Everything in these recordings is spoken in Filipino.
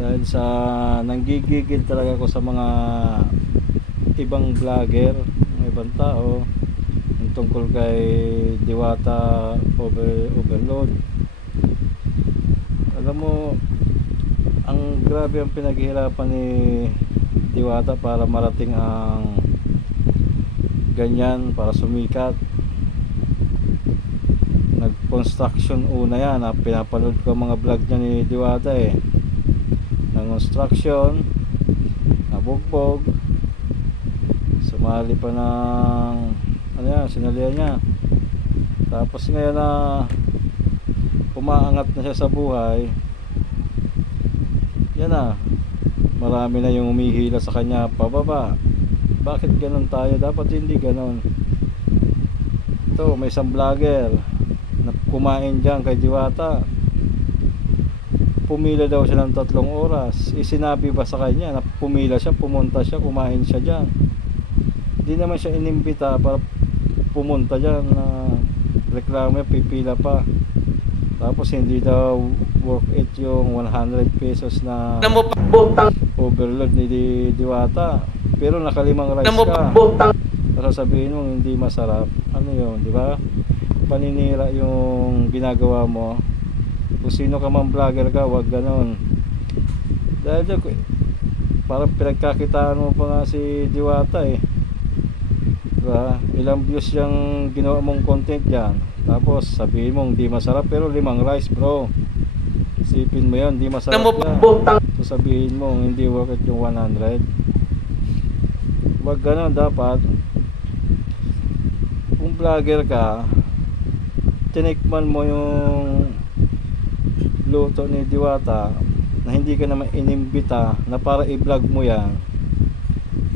Dahil sa nanggigigil talaga ako sa mga ibang vlogger, mga ibang tao yung tungkol kay Diwata Overload. Alam mo, ang grabe ang pinaghihirapan ni Diwata para marating ang ganyan, para sumikat. Nag-construction una yan, pinapanood ko mga vlog niya ni Diwata ng construction, nabugbog, sumali pa ng ano yan, sinalihan niya. Tapos ngayon na umaangat na siya sa buhay, yan na, marami na yung humihila sa kanya pababa. Bakit ganun tayo? Dapat hindi ganun. Ito, may isang vlogger na kumain dyan kay Diwata, pumila daw siya ng 3 oras. Sinabi ba sa kanya na pumila siya, pumunta siya, kumain siya dyan? Hindi naman siya inimbita para pumunta dyan, na reklamo niya, pipila pa. Tapos hindi daw worth it yung 100 pesos na overload ni Diwata. Pero nakalimang rice ka, sasabihin mo hindi masarap. Ano yun, di ba? Paninira yung ginagawa mo. Kung sino ka man vlogger ka, wag ganon. Dahil dyan, parang pinagkakitaan mo pa nga si Diwata diba? Ilang views yung ginawa mong content dyan, tapos sabihin mo hindi masarap, pero 5 rice bro. Isipin mo yan, hindi masarap yan. So sabihin mo hindi worth it yung 100. Wag ganon. Dapat kung vlogger ka, tinikman mo yung luto ni Diwata, na hindi ka naman inimbita na para i-vlog mo yan.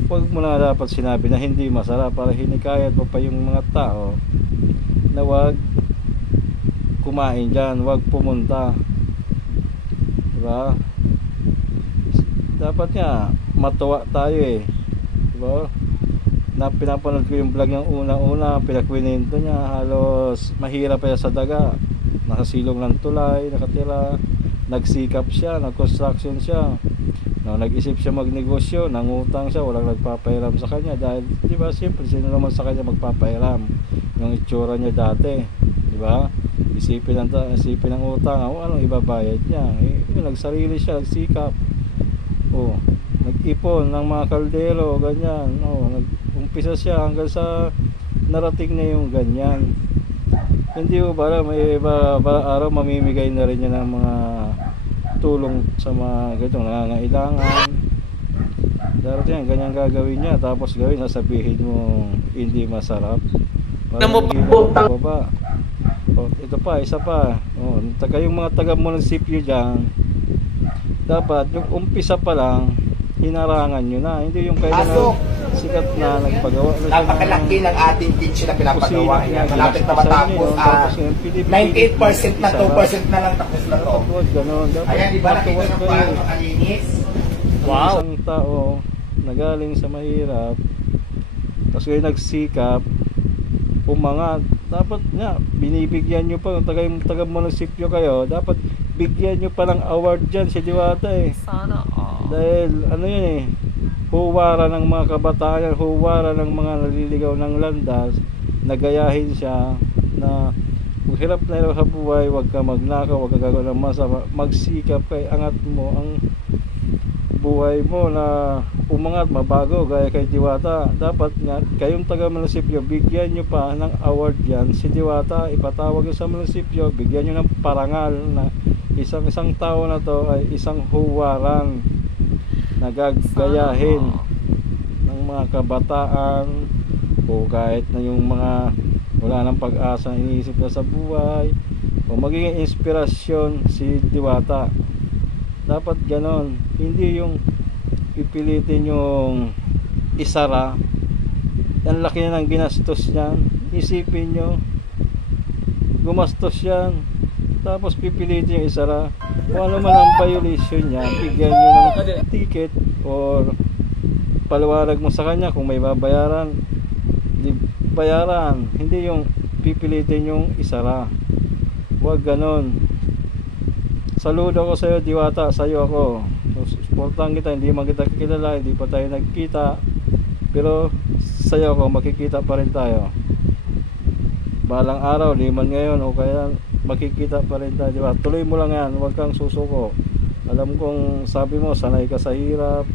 Huwag mo na dapat sinabi na hindi masarap, para hinikayat mo pa yung mga tao na wag kumain dyan, wag pumunta, diba? Dapat nga matuwa tayo diba? Na pinapanood ko yung vlog ng una-una, pinakwininto niya, halos mahirap pa sa daga, nakasilong ng tulay, nakatira, nagsikap siya, nag-construction siya. No, nag-isip siya magnegosyo, nangutang siya, walang nagpapairam sa kanya. Dahil, di ba, siyempre, sino naman sa kanya magpapairam? Yung itsura niya dati, di ba? Isipin ng utang, anong ibabayad niya? Nagsarili siya, nagsikap. Nag-ipon ng mga kaldero, ganyan. Nag-umpisa siya hanggang sa narating na yung ganyan. Hindi ko ba, may iba araw mamimigay na rin niya ng mga tulong sa mga ganitong nangangailangan. Darating yan, ganyan gagawin niya, tapos gawin, sasabihin mo hindi masarap. Parang baba. Ito pa, isa pa. Yung mga taga munisipyo dyan, dapat yung umpisa pa lang, hinarangan nyo na. Hindi yung kailangan sikat na nagpagawa. Napakalaki ng ating teach na pinapagawa. Malapit na matapos. 98% na 2% na lang tapos na to. Ayan, di ba nakita nyo paano makalinis? Wow! Isang tao na galing sa mahirap, tapos kayo nagsikap, umangat. Dapat nga, binibigyan nyo pa, yung taga-munisipyo kayo, dapat bigyan nyo pa ng award dyan si Diwata Sana dahil ano yun huwara ng mga kabataan, huwara ng mga naliligaw ng landas, nagayahin siya na kung hirap na hirap sa buhay, huwag ka magnakaw, huwag ka gagawin ng masama, magsikap kay angat mo ang buhay mo na umangat, mabago gaya kay Diwata. Dapat nga kayong taga munisipyo, bigyan nyo pa ng award yan si Diwata, ipatawag nyo sa munisipyo, bigyan nyo ng parangal na isang tao na to ay isang huwaran na gagayahin ng mga kabataan, o kahit na yung mga wala ng pag-asa na iniisip na sa buhay, o magiging inspirasyon si Diwata. Dapat ganon, hindi yung pipilitin yung isara. Ang laki na ng ginastos niyan. Isipin nyo, gumastos yan, tapos pipilitin yung isara. Kung ano man ang violation niya, bigyan nyo ng ticket or paliwanag mo sa kanya kung may babayaran, di bayaran. Hindi yung pipilitin yung isara. Huwag ganon. saludo ko sa iyo, Diwata, sa iyo ako. Suportahan kita, hindi man kita kilala, hindi pa tayo nagkita. Pero sa iyo ako, makikita pa rin tayo. Balang araw, di man ngayon o kaya makikita pa rin tayo, diba? Tuloy mo lang yan, huwag kang susuko. Alam kong sabi mo, sanay ka sa hirap,